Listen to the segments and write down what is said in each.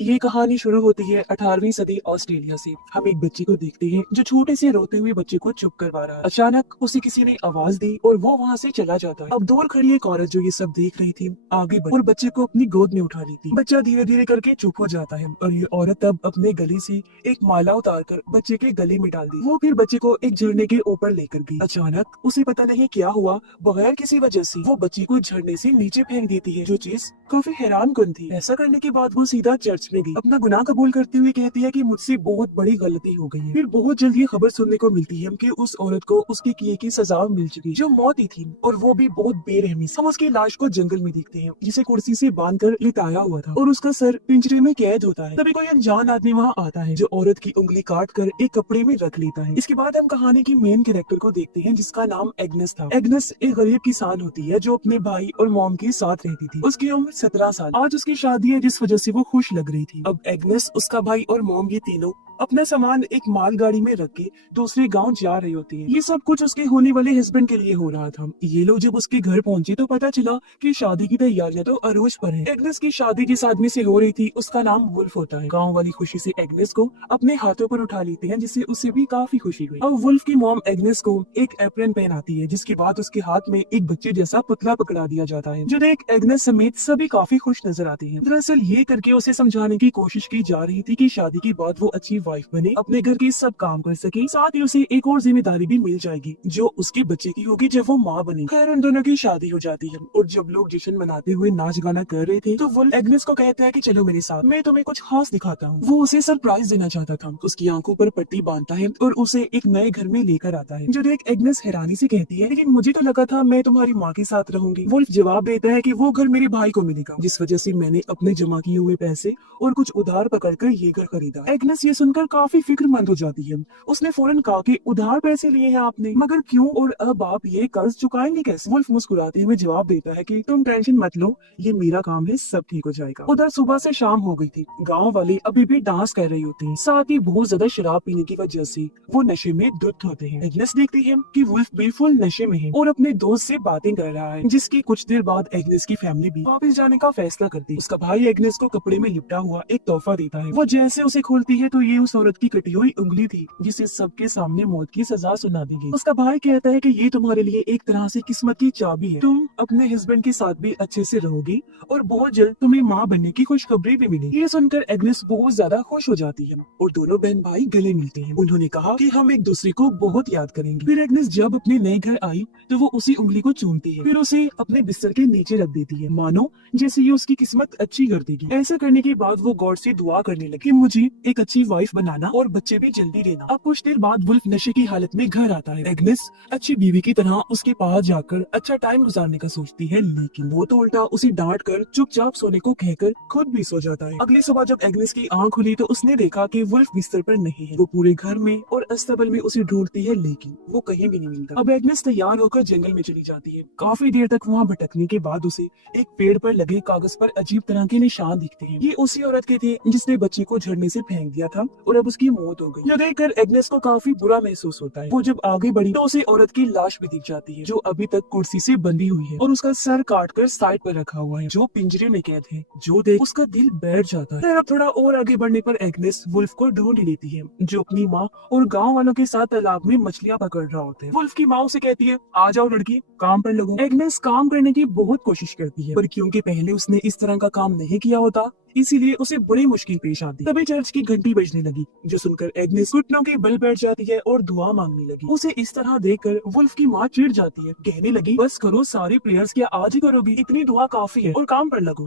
ये कहानी शुरू होती है 18वीं सदी ऑस्ट्रेलिया से। हम एक बच्चे को देखते हैं जो छोटे से रोते हुए बच्चे को चुप करवा रहा है। अचानक उसे किसी ने आवाज दी और वो वहाँ से चला जाता है। अब दूर खड़ी एक औरत जो ये सब देख रही थी आगे बढ़ी और बच्चे को अपनी गोद में उठा लेती। बच्चा धीरे धीरे करके चुप हो जाता है और ये औरत तब अपने गले से एक माला उतार कर बच्चे के गले में डाल दी। वो फिर बच्चे को एक झरने के ऊपर लेकर गई। अचानक उसे पता नहीं क्या हुआ, बगैर किसी वजह से वो बच्ची को झरने से नीचे फेंक देती है, जो चीज काफी हैरान कन थी। ऐसा करने के बाद वो सीधा चर्च में गई। अपना गुनाह कबूल करते हुए कहती है कि मुझसे बहुत बड़ी गलती हो गई है। फिर बहुत जल्द ये खबर सुनने को मिलती है कि उस औरत को उसके किए की सजा मिल चुकी, जो मौत ही थी, और वो भी बहुत बेरहमी से। हम उसकी लाश को जंगल में देखते हैं, जिसे कुर्सी से बांधकर लिटाया हुआ था और उसका सर पिंजरे में कैद होता है। तभी कोई अनजान आदमी वहाँ आता है, जो औरत की उंगली काट कर एक कपड़े में रख लेता है। इसके बाद हम कहानी की मेन कैरेक्टर को देखते हैं, जिसका नाम एग्नेस था। एग्नेस एक गरीब किसान होती है जो अपने भाई और मॉम के साथ रहती थी। उसकी उम्र 17 साल। आज उसकी शादी है, जिस वजह से वो खुश लग रही थी। अब एग्नेस, उसका भाई और मॉम, ये तीनों अपना सामान एक मालगाड़ी में रख के दूसरे गांव जा रही होती है। ये सब कुछ उसके होने वाले हस्बैंड के लिए हो रहा था। ये लोग जब उसके घर पहुंचे तो पता चला कि शादी की तैयारियां तो अरोज पर है। एग्नेस की शादी जिस आदमी से हो रही थी उसका नाम वुल्फ होता है। गांव वाली खुशी से एग्नेस को अपने हाथों पर उठा लेते हैं, जिससे उसे भी काफी खुशी हुई। अब वुल्फ की मॉम एग्नेस को एक एप्रन पहनाती है, जिसके बाद उसके हाथ में एक बच्चे जैसा पुतला पकड़ा दिया जाता है, जो देख एग्नेस समेत सभी काफी खुश नजर आते हैं। दरअसल ये करके उसे समझाने की कोशिश की जा रही थी कि शादी के बाद वो अच्छी वाइफ बने, अपने घर के सब काम कर सके, साथ ही उसे एक और जिम्मेदारी भी मिल जाएगी जो उसके बच्चे की होगी जब वो माँ बने। खैर उन दोनों की शादी हो जाती है और जब लोग जश्न मनाते हुए नाच गाना कर रहे थे तो वो एग्नेस को कहता है कि चलो मेरे साथ, मैं तुम्हें कुछ खास दिखाता हूँ। वो उसे सरप्राइज देना चाहता था। उसकी आंखों पर पट्टी बांधता है और उसे एक नए घर में लेकर आता है, जो देख एग्नेस हैरानी से कहती है, लेकिन मुझे तो लगा था मैं तुम्हारी माँ के साथ रहूंगी। वुल्फ जवाब देता है कि वो घर मेरे भाई को मिलेगा, जिस वजह से मैंने अपने जमा किए हुए पैसे और कुछ उधार पकड़कर ये घर खरीदा। एग्नेस ये सुनकर काफी फिक्रमंद हो जाती है। उसने फौरन कहा कि उधार पैसे लिए हैं आपने, मगर क्यों, और अब आप ये कर्ज चुकाएंगे कैसे? वुल्फ मुस्कुराते हुए जवाब देता है कि तुम टेंशन मत लो, ये मेरा काम है, सब ठीक हो जाएगा। उधर सुबह से शाम हो गई थी। गांव वाले अभी भी डांस कर रही होती हैं, साथ ही बहुत ज्यादा शराब पीने की वजह से वो नशे में धुत होते हैं। एग्नेस देखती है कि वुल्फ बिल्कुल नशे में है और अपने दोस्त से बातें कर रहा है, जिसकी कुछ देर बाद एग्नेस की फैमिली भी वापस जाने का फैसला करती है। उसका भाई एग्नेस को कपड़े में लिपटा हुआ एक तोहफा देता है। वो जैसे उसे खोलती है तो ये उस औरत की कटी हुई उंगली थी, जिसे सबके सामने मौत की सजा सुना देगी। उसका भाई कहता है कि ये तुम्हारे लिए एक तरह से किस्मत की चाबी है, तुम अपने हस्बैंड के साथ भी अच्छे से रहोगी और बहुत जल्द तुम्हें माँ बनने की खुशखबरी भी मिलेगी। ये सुनकर एग्नेस बहुत ज्यादा खुश हो जाती है और दोनों बहन भाई गले मिलते हैं। उन्होंने कहा कि हम एक दूसरे को बहुत याद करेंगे। फिर एग्नेस जब अपने नए घर आई तो वो उसी उंगली को चूमती है, फिर उसे अपने बिस्तर के नीचे रख देती है, मानो जैसे ये उसकी किस्मत अच्छी कर देगी। ऐसा करने के बाद वो गॉड से दुआ करने लगी, मुझे एक अच्छी वाइफ बनाना और बच्चे भी जल्दी देना। अब कुछ देर बाद वुल्फ नशे की हालत में घर आता है। एग्नेस अच्छी बीवी की तरह उसके पास जाकर अच्छा टाइम गुजारने का सोचती है, लेकिन वो तो उल्टा उसे डांट कर चुपचाप सोने को कहकर खुद भी सो जाता है। अगली सुबह जब एग्नेस की आंख खुली तो उसने देखा कि वुल्फ बिस्तर पर नहीं है। वो पूरे घर में और अस्तबल में उसे ढूंढती है, लेकिन वो कहीं भी नहीं मिलता। अब एग्नेस तैयार होकर जंगल में चली जाती है। काफी देर तक वहाँ भटकने के बाद उसे एक पेड़ पर लगे कागज पर अजीब तरह के निशान दिखते हैं। ये उसी औरत के थे जिसने बच्चे को झरने से फेंक दिया था और अब उसकी मौत हो गई। यह देखकर एग्नेस को काफी बुरा महसूस होता है। वो जब आगे बढ़ी तो उसे औरत की लाश भी दिख जाती है, जो अभी तक कुर्सी से बंधी हुई है और उसका सर काट कर साइड पर रखा हुआ है, जो पिंजरे में कैद है। जो देख उसका दिल बैठ जाता है। फिर अब थोड़ा और आगे बढ़ने पर एग्नेस वुल्फ को ढूंढ लेती है, जो अपनी माँ और गाँव वालों के साथ तालाब में मछलियाँ पकड़ रहा होता है। वुल्फ की माँ उसे कहती है, आ जाओ लड़की, काम पर लगो। एग्नेस काम करने की बहुत कोशिश करती है, पर क्योंकि पहले उसने इस तरह का काम नहीं किया होता, इसीलिए उसे बड़ी मुश्किल पेश आती। तभी चर्च की घंटी बजने लगी, जो सुनकर एग्नेस घुटनों के बल बैठ जाती है और दुआ मांगने लगी। उसे इस तरह देखकर वुल्फ की माँ चिढ़ जाती है, कहने लगी, बस करो, सारी प्रेयर्स क्या आज ही करोगी? इतनी दुआ काफी है और काम पर लगो।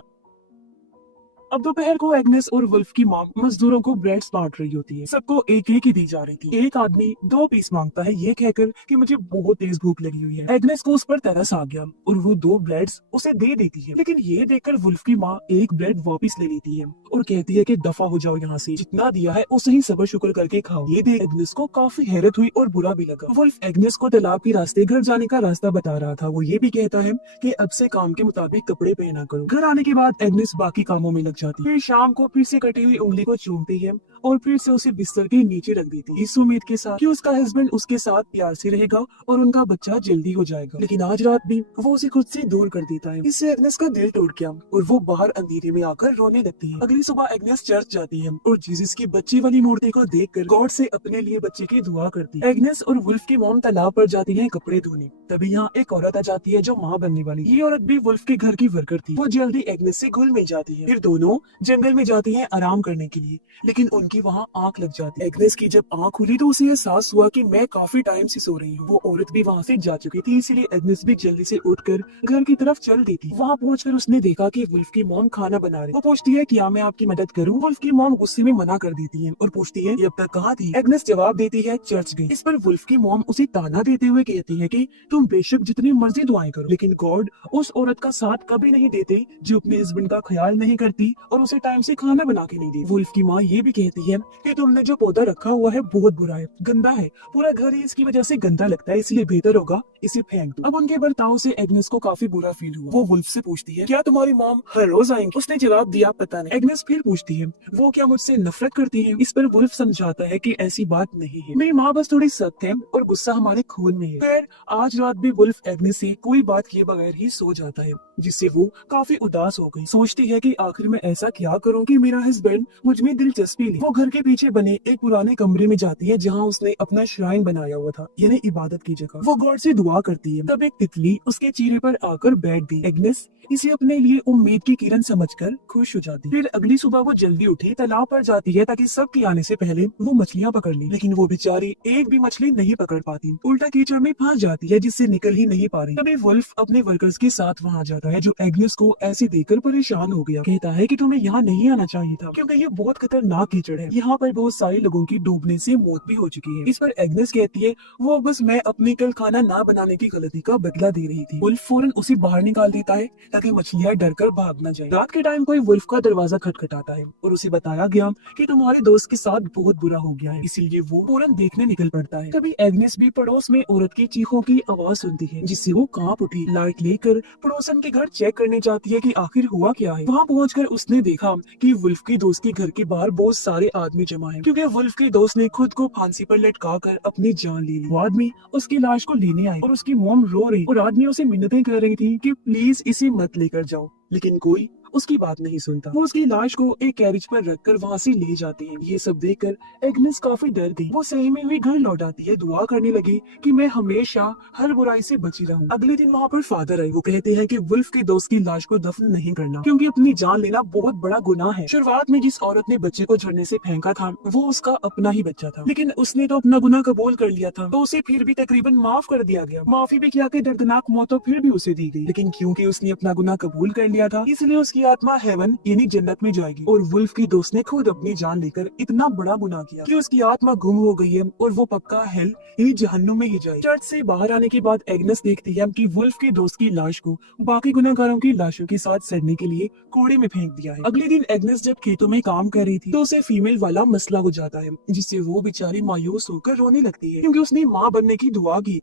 अब दोपहर को एग्नेस और वुल्फ की माँ मजदूरों को ब्रेड्स बांट रही होती है। सबको एक एक ही दी जा रही थी। एक आदमी 2 पीस मांगता है, ये कहकर कि मुझे बहुत तेज भूख लगी हुई है। एग्नेस को उस पर तरस आ गया और वो 2 ब्रेड्स उसे दे देती है, लेकिन ये देखकर वुल्फ की माँ एक ब्रेड वापस ले लेती है और कहती है कि दफा हो जाओ यहाँ से, जितना दिया है उसे ही सबर शुक्र करके खाओ। ये देख एग्नेस को काफी हैरत हुई और बुरा भी लगा। वुल्फ एग्नेस को तालाब के रास्ते घर जाने का रास्ता बता रहा था। वो ये भी कहता है कि अब से काम के मुताबिक कपड़े पहना करो। घर आने के बाद एग्नेस बाकी कामों में लग जाती है। फिर शाम को फिर से कटी हुई उंगली को चूमती है और फिर से उसे बिस्तर के नीचे रख देती, इस उम्मीद के साथ कि उसका हस्बैंड उसके साथ प्यार से रहेगा और उनका बच्चा जल्दी हो जाएगा। लेकिन आज रात भी वो उसे खुद से दूर कर देता है। इससे एग्नेस का दिल टूट गया और वो बाहर अंधेरे में आकर रोने लगती है। अगली सुबह एग्नेस चर्च जाती है और जीसस की बच्ची वाली मूर्ति को देखकर गॉड से अपने लिए बच्चे की दुआ करती है। एग्नेस और वुल्फ की मॉम तालाब पर जाती है कपड़े धोने। तभी यहाँ एक औरत आ जाती है जो माँ बनने वाली। ये औरत भी वुल्फ के घर की वर्कर थी। वो जल्दी एग्नेस से घुल मिल जाती है। फिर दोनों जंगल में जाती है आराम करने के लिए, लेकिन उनकी वहाँ आंख लग जाती है। एग्नेस की जब आंख खुली तो उसे एहसास हुआ कि मैं काफी टाइम से सो रही हूँ। वो औरत भी वहाँ से जा चुकी थी, इसलिए एग्नेस भी जल्दी से उठकर घर की तरफ चल दी थी। वहाँ पहुंचकर उसने देखा कि वुल्फ की मॉम खाना बना रही। वो पूछती है क्या मैं आपकी मदद करूँ? वुल्फ की मॉम गुस्से में मना कर देती है और पूछती है ये अब तक कहाँ थी? एग्नेस जवाब देती है चर्च गई। इस पर वुल्फ की मॉम उसे ताना देते हुए कहती है कि तुम बेशक जितनी मर्जी दुआएं करो, लेकिन गॉड उस औरत का साथ कभी नहीं देते जो अपने हस्बैंड का ख्याल नहीं करती और उसे टाइम से खाना बना के नहीं देती। वुल्फ की माँ ये भी कहती है कि तुमने जो पौधा रखा हुआ है बहुत बुरा है, गंदा है, पूरा घर ही इसकी वजह से गंदा लगता है, इसलिए बेहतर होगा इसे फेंक दो। अब उनके बर्ताव से एग्नेस को काफी बुरा फील हुआ। वो वुल्फ से पूछती है क्या तुम्हारी मॉम हर रोज आएंगी? उसने जवाब दिया पता नहीं। एग्नेस फिर पूछती है वो क्या मुझसे नफरत करती है? इस पर वुल्फ समझाता है कि ऐसी बात नहीं है, मेरी माँ बस थोड़ी सख्त है और गुस्सा हमारे खून में है। फिर आज रात भी वुल्फ एग्नेस से कोई बात किए बगैर ही सो जाता है, जिससे वो काफी उदास हो गई। सोचती है कि आखिर मैं ऐसा क्या करूं कि मेरा हस्बैंड मुझ में दिलचस्पी ले। वो घर के पीछे बने एक पुराने कमरे में जाती है जहाँ उसने अपना श्राइन बनाया हुआ था, यानी इबादत की जगह। वो गॉड से दुआ करती है। तब एक तितली उसके चेहरे पर आकर बैठ गई। एग्नेस इसे अपने लिए उम्मीद की किरण समझकर खुश हो जाती। फिर अगली सुबह वो जल्दी उठी, तालाब पर जाती है ताकि सबके आने से पहले वो मछलियाँ पकड़ ली, लेकिन वो बेचारी एक भी मछली नहीं पकड़ पाती, उल्टा कीचड़ में फंस जाती है जिससे निकल ही नहीं पा रही। तभी वुल्फ अपने वर्कर्स के साथ वहाँ जाता है जो एग्नेस को ऐसे देखकर परेशान हो गया। कहता है कि तुम्हें यहाँ नहीं आना चाहिए था क्योंकि ये बहुत खतरनाक कीचड़ है, यहाँ पर बहुत सारे लोगों की डूबने से मौत भी हो चुकी है। इस पर एग्नेस कहती है वो बस मैं अपनी कल खाना ना बनाने की गलती का बदला दे रही थी। वुल्फ फौरन उसे बाहर निकाल देता है ताकि मछलियाँ डरकर भाग न जाए। रात के टाइम कोई वुल्फ का दरवाजा खटखटाता है और उसे बताया गया कि तुम्हारे दोस्त के साथ बहुत बुरा हो गया है, इसीलिए वो फौरन देखने निकल पड़ता है। तभी एग्नेस भी पड़ोस में औरत की चीखों की आवाज सुनती है जिससे वो कांप उठी। लाइट लेकर पड़ोसन के घर चेक करने जाती है कि आखिर हुआ क्या है। वहाँ पहुंचकर उसने देखा कि वुल्फ की दोस्त के घर के बाहर बहुत सारे आदमी जमा हैं क्योंकि वुल्फ के दोस्त ने खुद को फांसी पर लटका कर अपनी जान ले ली। वो आदमी उसकी लाश को लेने आए और उसकी मॉम रो रही और आदमी उसे मिन्नतें कर रही थी कि प्लीज इसे मत लेकर जाओ, लेकिन कोई उसकी बात नहीं सुनता। वो उसकी लाश को एक कैरेज पर रखकर वहाँ से ले जाते हैं। ये सब देखकर एग्नेस काफी डर गई। वो सही में भी घर लौट आती है, दुआ करने लगी कि मैं हमेशा हर बुराई से बची रहूं। अगले दिन वहाँ पर फादर आए। वो कहते हैं कि वुल्फ के दोस्त की लाश को दफन नहीं करना क्योंकि अपनी जान लेना बहुत बड़ा गुनाह है। शुरुआत में जिस औरत ने बच्चे को झरने से फेंका था वो उसका अपना ही बच्चा था, लेकिन उसने तो अपना गुनाह कबूल कर लिया था तो उसे फिर भी तकरीबन माफ कर दिया गया। माफी भी किया कि दर्दनाक मौत तो फिर भी उसे दी गई, लेकिन क्योंकि उसने अपना गुनाह कबूल कर लिया था इसलिए उसकी आत्मा हेवन यानी जन्नत में जाएगी। और वुल्फ की दोस्त ने खुद अपनी जान लेकर इतना बड़ा गुनाह किया कि उसकी आत्मा गुम हो गई है और वो पक्का हेल यानी जहन्नुम में ही जाए। चर्च से बाहर आने के बाद एग्नेस देखती है कि वुल्फ के दोस्त की लाश को बाकी गुनाहगारों की लाशों के साथ सड़ने के लिए कूड़े में फेंक दिया है। अगले दिन एग्नेस जब खेतों में काम कर रही थी तो उसे फीमेल वाला मसला हो जाता है जिससे वो बेचारी मायूस होकर रोने लगती है क्योंकि उसने माँ बनने की दुआ की।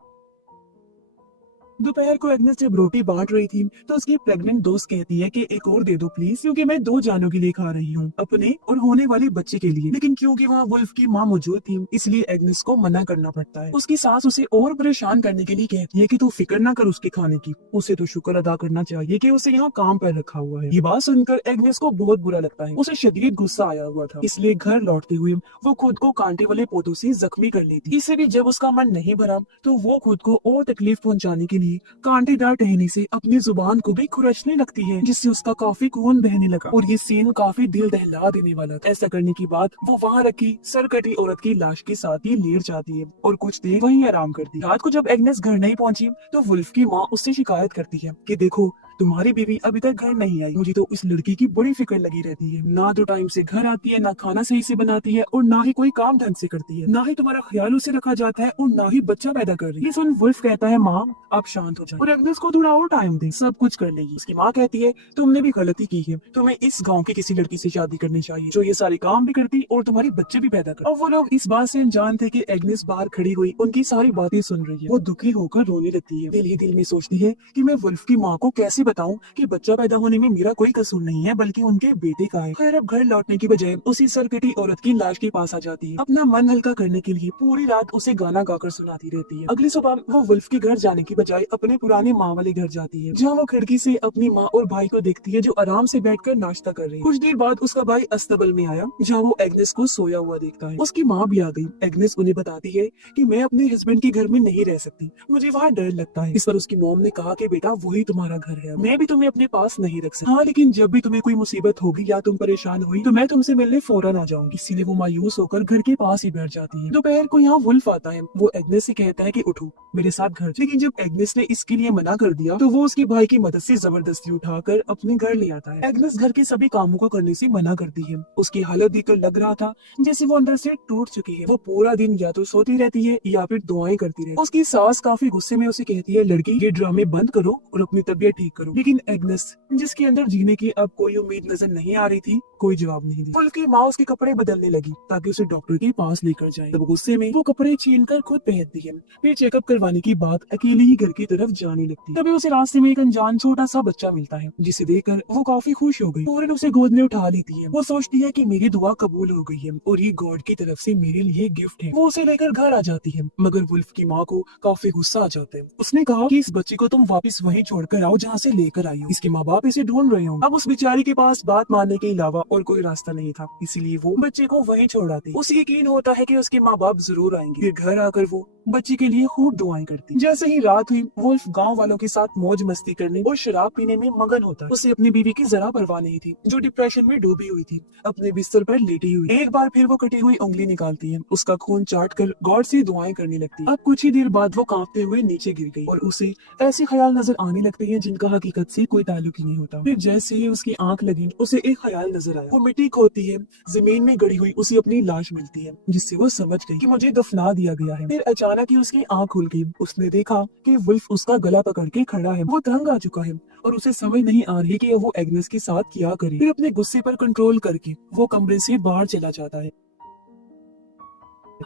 दोपहर को एग्नेस जब रोटी बांट रही थी तो उसकी प्रेग्नेंट दोस्त कहती है कि एक और दे दो प्लीज क्योंकि मैं 2 जानों के लिए खा रही हूँ, अपने और होने वाले बच्चे के लिए। लेकिन क्योंकि वहाँ वुल्फ की माँ मौजूद थी इसलिए एग्नेस को मना करना पड़ता है। उसकी सास उसे और परेशान करने के लिए कहती है कि तू फिक्र ना कर उसके खाने की, उसे तो शुक्र अदा करना चाहिए कि उसे यहाँ काम पर रखा हुआ है। ये बात सुनकर एग्नेस को बहुत बुरा लगता है। उसे शदीद गुस्सा आया हुआ था, इसलिए घर लौटते हुए वो खुद को कांटे वाले पौधों से जख्मी कर लेती। इससे भी जब उसका मन नहीं भरा तो वो खुद को और तकलीफ पहुँचाने के लिए कांटेदार टहनी से अपनी जुबान को भी खुरचने लगती है जिससे उसका काफी खून बहने लगा और ये सीन काफी दिल दहला देने वाला था। ऐसा करने के बाद वो वहाँ रखी सरकटी औरत की लाश के साथ ही लेट जाती है और कुछ देर वहीं आराम करती है। रात को जब एग्नेस घर नहीं पहुंची तो वुल्फ की माँ उससे शिकायत करती है कि देखो तुम्हारी बीवी अभी तक घर नहीं आई, मुझे तो इस लड़की की बड़ी फिक्र लगी रहती है, ना तो टाइम से घर आती है, ना खाना सही से बनाती है और ना ही कोई काम ढंग से करती है, ना ही तुम्हारा ख्याल उसे रखा जाता है और ना ही बच्चा पैदा कर रही है। ये सुन वुल्फ कहता है माँ आप शांत हो जाए और एग्नेस को थोड़ा और टाइम दे, सब कुछ कर लेगी। उसकी माँ कहती है तुमने भी गलती की है, तुम्हें इस गाँव की किसी लड़की से शादी करनी चाहिए जो ये सारे काम भी करती और तुम्हारे बच्चे भी पैदा करती। और वो लोग इस बात से अनजान थे कि एग्नेस बाहर खड़ी हुई उनकी सारी बातें सुन रही है। वो दुखी होकर रोने लगती है, दिल ही दिल में सोचती है कि मैं वुल्फ की माँ को कैसे बताऊं कि बच्चा पैदा होने में मेरा कोई कसूर नहीं है, बल्कि उनके बेटे का है। खैर, अब घर लौटने की बजाय उसी सरकटी औरत की लाश के पास आ जाती है। अपना मन हल्का करने के लिए पूरी रात उसे गाना गाकर सुनाती रहती है। अगली सुबह वो वुल्फ के घर जाने की बजाय अपने पुराने माँ वाले घर जाती है, जहाँ वो खिड़की से अपनी माँ और भाई को देखती है जो आराम से बैठकर नाश्ता कर रहे हैं। कुछ देर बाद उसका भाई अस्तबल में आया, जहाँ वो एग्नेस को सोया हुआ देखता है। उसकी माँ भी आ गई। एग्नेस उन्हें बताती है कि मैं अपने हस्बैंड के घर में नहीं रह सकती, मुझे वहाँ डर लगता है। इस पर उसकी मॉम ने कहा कि बेटा वही तुम्हारा घर है, मैं भी तुम्हें अपने पास नहीं रख सकती। हाँ, लेकिन जब भी तुम्हें कोई मुसीबत होगी या तुम परेशान हुई तो मैं तुमसे मिलने फौरन आ जाऊंगी। इसीलिए वो मायूस होकर घर के पास ही बैठ जाती है। दोपहर को यहाँ वुल्फ आता है। वो एग्नेस से कहता है कि उठो, मेरे साथ घर। लेकिन जब एग्नेस ने इसके लिए मना कर दिया तो वो उसके भाई की मदद से जबरदस्ती उठाकर अपने घर ले आता है। एग्नेस घर के सभी कामों को करने से मना करती है। उसकी हालत देखकर लग रहा था जैसे वो अंदर से टूट चुकी है। वो पूरा दिन या तो सोती रहती है या फिर दुआएं करती रहती है। उसकी सास काफी गुस्से में उसे कहती है, लड़की ये ड्रामे बंद करो और अपनी तबीयत ठीक करो। लेकिन एग्नेस, जिसके अंदर जीने की अब कोई उम्मीद नजर नहीं आ रही थी, कोई जवाब नहीं दी। वुल्फ की माँ उसके कपड़े बदलने लगी ताकि उसे डॉक्टर के पास लेकर जाए। तब गुस्से में वो कपड़े छीनकर खुद पहनती है। फिर चेकअप करवाने की बात अकेले ही घर की तरफ जाने लगती है। तभी उसे रास्ते में एक अनजान छोटा सा बच्चा मिलता है, जिसे देखकर वो काफी खुश हो गई। फौरन उसे गोद में उठा लेती है। वो सोचती है कि मेरी दुआ कबूल हो गई है और ये गॉड की तरफ से मेरे लिए गिफ्ट है। वो उसे लेकर घर आ जाती है, मगर वुल्फ की माँ को काफी गुस्सा आ जाता है। उसने कहा कि इस बच्चे को तुम वापस वहीं छोड़कर आओ जहाँ से लेकर आई हो। इसके माँ बाप इसे ढूंढ रहे हो। अब उस बेचारी के पास बात मानने के अलावा और कोई रास्ता नहीं था, इसीलिए वो बच्चे को वहीं छोड़ आती। उसे यकीन होता है कि उसके माँ बाप जरूर आएंगे। फिर घर आकर वो बच्चे के लिए खूब दुआएं करती। जैसे ही रात हुई, वुल्फ गांव वालों के साथ मौज मस्ती करने और शराब पीने में मगन होता है। उसे अपनी बीवी की जरा परवाह नहीं थी, जो डिप्रेशन में डूबी हुई थी, अपने बिस्तर पर लेटी हुई। एक बार फिर वो कटी हुई उंगली निकालती है, उसका खून चाट कर गॉड से दुआएं करने लगती है। अब कुछ ही देर बाद वो कांपते हुए नीचे गिर गई और उसे ऐसे ख्याल नजर आने लगते हैं जिनका हकीकत से कोई ताल्लुक ही नहीं होता। फिर जैसे ही उसकी आंख लगी, उसे एक ख्याल नजर आया। वो मिट्टी खोदती है, जमीन में गड़ी हुई उसे अपनी लाश मिलती है, जिससे वो समझ गई कि मुझे दफना दिया गया है। फिर अचानक ही उसकी आंख खुल गई। उसने देखा कि वुल्फ उसका गला पकड़ के खड़ा है। वो तंग आ चुका है और उसे समझ नहीं आ रही कि वो एग्नेस के साथ क्या करे। फिर अपने गुस्से पर कंट्रोल करके वो कमरे से बाहर चला जाता है।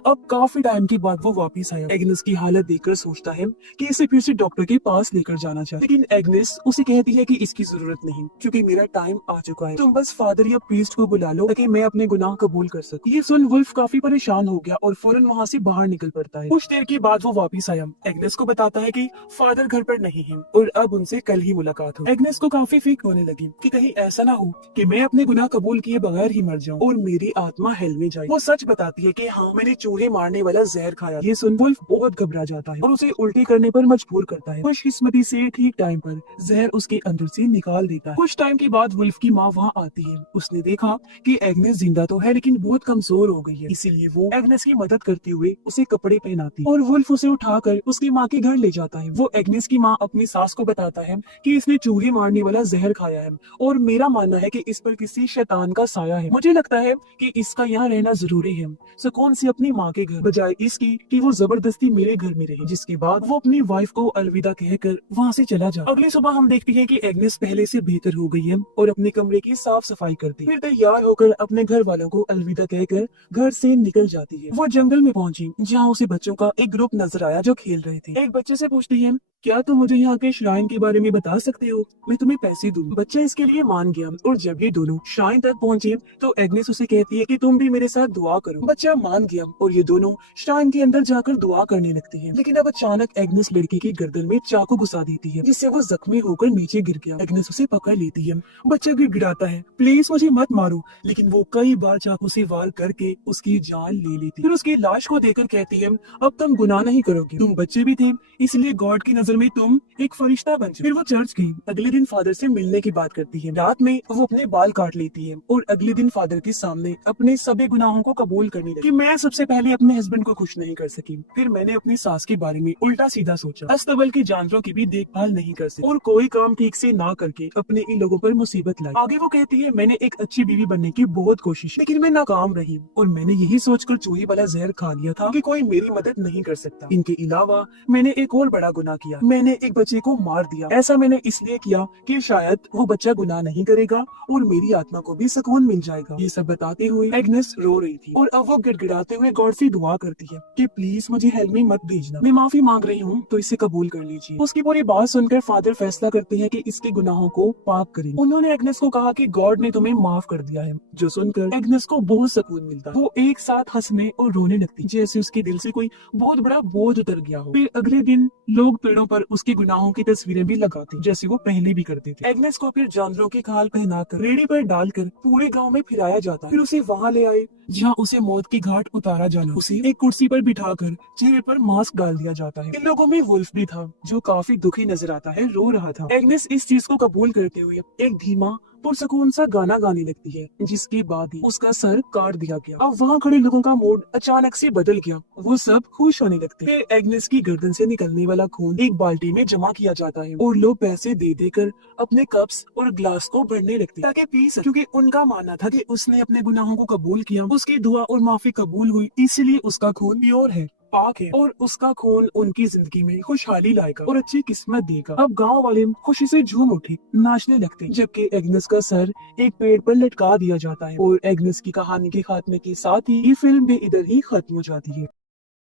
अब काफी टाइम के बाद वो वापस आया। एग्नेस की हालत देखकर सोचता है कि इसे फिर से डॉक्टर के पास लेकर जाना चाहिए, लेकिन एग्नेस उसे कहती है कि इसकी जरूरत नहीं, क्योंकि मेरा टाइम आ चुका है। तुम बस फादर या प्रीस्ट को बुला लो ताकि मैं अपने गुनाह कबूल कर सकूं। ये सुन वुल्फ काफी परेशान हो गया और फौरन वहाँ से बाहर निकल पड़ता है। कुछ देर के बाद वो वापस आया। एग्नेस को बताता है कि फादर घर पर नहीं है और अब उनसे कल ही मुलाकात हो। एग्नेस को काफी फिक्र होने लगी कि कहीं ऐसा ना हो कि मैं अपने गुनाह कबूल किए बगैर ही मर जाऊं और मेरी आत्मा हेल में जाए। वो सच बताती है कि हाँ, मैंने चूहे मारने वाला जहर खाया। ये सुन वुल्फ बहुत घबरा जाता है और उसे उल्टी करने पर मजबूर करता है। खुशकिस्मती से ठीक टाइम पर जहर उसके अंदर से निकाल देता है। कुछ टाइम के बाद वुल्फ की माँ वहाँ आती है। उसने देखा कि एग्नेस जिंदा तो है लेकिन बहुत कमजोर हो गई है, इसीलिए वो एग्नेस की मदद करते हुए उसे कपड़े पहनाती है और वुल्फ उसे उठाकर उसकी माँ के घर ले जाता है। वो एग्नेस की माँ अपनी सास को बताता है कि इसने चूहे मारने वाला जहर खाया है और मेरा मानना है कि इस पर किसी शैतान का साया है। मुझे लगता है कि इसका यहाँ रहना जरूरी है, सुकून से अपनी माँ के घर, बजाय इसकी कि वो जबरदस्ती मेरे घर में रहे। जिसके बाद वो अपनी वाइफ को अलविदा कहकर वहाँ से चला जाता। अगली सुबह हम देखते हैं कि एग्नेस पहले से बेहतर हो गई है और अपने कमरे की साफ सफाई करती है। फिर तैयार होकर अपने घर वालों को अलविदा कहकर घर से निकल जाती है। वो जंगल में पहुंची, जहाँ उसे बच्चों का एक ग्रुप नजर आया जो खेल रहे थे। एक बच्चे से पूछती है, क्या तुम मुझे यहाँ के श्राइन के बारे में बता सकते हो, मैं तुम्हें पैसे दूँ। बच्चा इसके लिए मान गया और जब ये दोनों श्राइन तक पहुँचे तो एग्नेस उसे कहती है कि तुम भी मेरे साथ दुआ करो। बच्चा मान गया और ये दोनों श्राइन के अंदर जाकर दुआ करने लगती है। लेकिन अब अचानक एग्नेस लड़की की गर्दन में चाकू घुसा देती है, जिससे वो जख्मी होकर नीचे गिर गया। एग्नेस उसे पकड़ लेती है। बच्चा गिड़गिड़ाता है, प्लीज मुझे मत मारो, लेकिन वो कई बार चाकू से वार करके उसकी जान ले लेती। फिर उसकी लाश को देखकर कहती है, अब तुम गुनाह नहीं करोगे, तुम बच्चे भी थे, इसलिए गॉड की नजर में तुम एक फरिश्ता बन जाओ। फिर वो चर्च गई। अगले दिन फादर से मिलने की बात करती है। रात में वो अपने बाल काट लेती है और अगले दिन फादर के सामने अपने सभी गुनाहों को कबूल करने लगी कि मैं सबसे पहले अपने हस्बैंड को खुश नहीं कर सकी। फिर मैंने अपनी सास के बारे में उल्टा सीधा सोचा, अस्तबल के जानवरों की भी देखभाल नहीं कर सकी और कोई काम ठीक से ना करके अपने इन लोगों पर मुसीबत लाई। आगे वो कहती है, मैंने एक अच्छी बीवी बनने की बहुत कोशिश, लेकिन मैं नाकाम रही और मैंने यही सोचकर चूहे वाला जहर खा लिया था कि कोई मेरी मदद नहीं कर सकता। इनके अलावा मैंने एक और बड़ा गुनाह किया, मैंने एक बच्चे को मार दिया, ऐसा मैंने इसलिए किया कि शायद वो बच्चा गुनाह नहीं करेगा और मेरी आत्मा को भी सुकून मिल जाएगा। ये सब बताते हुए एग्नेस रो रही थी और अब वो गिड़गिड़ाते हुए गॉड से दुआ करती है कि प्लीज मुझे हेल में मत भेजना, मैं माफी मांग रही हूँ तो इसे कबूल कर लीजिए। उसकी पूरी बात सुनकर फादर फैसला करते हैं कि इसके गुनाहों को पाक करें। उन्होंने एग्नेस को कहा कि गॉड ने तुम्हें माफ कर दिया है, जो सुनकर एग्नेस को बहुत सुकून मिलता है। वो एक साथ हंसने और रोने लगती, जैसे उसके दिल से कोई बहुत बड़ा बोझ उतर गया हो। फिर अगले दिन लोग पेड़ों पर उसके गुनाहों की तस्वीरें भी लगाते, जैसे वो पहले भी करते थे। एग्नेस को फिर जानवरों की खाल पहनाकर रेडी पर डालकर पूरे गांव में फिराया जाता है। फिर उसे वहां ले आए जहां उसे मौत की घाट उतारा जाना। उसे एक कुर्सी पर बिठाकर चेहरे पर मास्क डाल दिया जाता है। इन लोगों में वुल्फ भी था, जो काफी दुखी नजर आता है, रो रहा था। एग्नेस इस चीज को कबूल करते हुए एक धीमा पुरसकून सा गाना गाने लगती है, जिसके बाद ही उसका सर काट दिया गया। अब वहाँ खड़े लोगों का मूड अचानक से बदल गया, वो सब खुश होने लगते। फिर एग्नेस की गर्दन से निकलने वाला खून एक बाल्टी में जमा किया जाता है और लोग पैसे दे देकर अपने कप्स और ग्लास को भरने लगते ताकि पी सके, क्योंकि उनका मानना था कि उसने अपने गुनाहों को कबूल किया, उसकी दुआ और माफी कबूल हुई, इसलिए उसका खून प्योर है, पाक है और उसका खून उनकी जिंदगी में खुशहाली लाएगा और अच्छी किस्मत देगा। अब गांव वाले खुशी से झूम उठे, नाचने लगते, जबकि एग्नेस का सर एक पेड़ पर लटका दिया जाता है और एग्नेस की कहानी के खात्मे के साथ ही ये फिल्म भी इधर ही खत्म हो जाती है।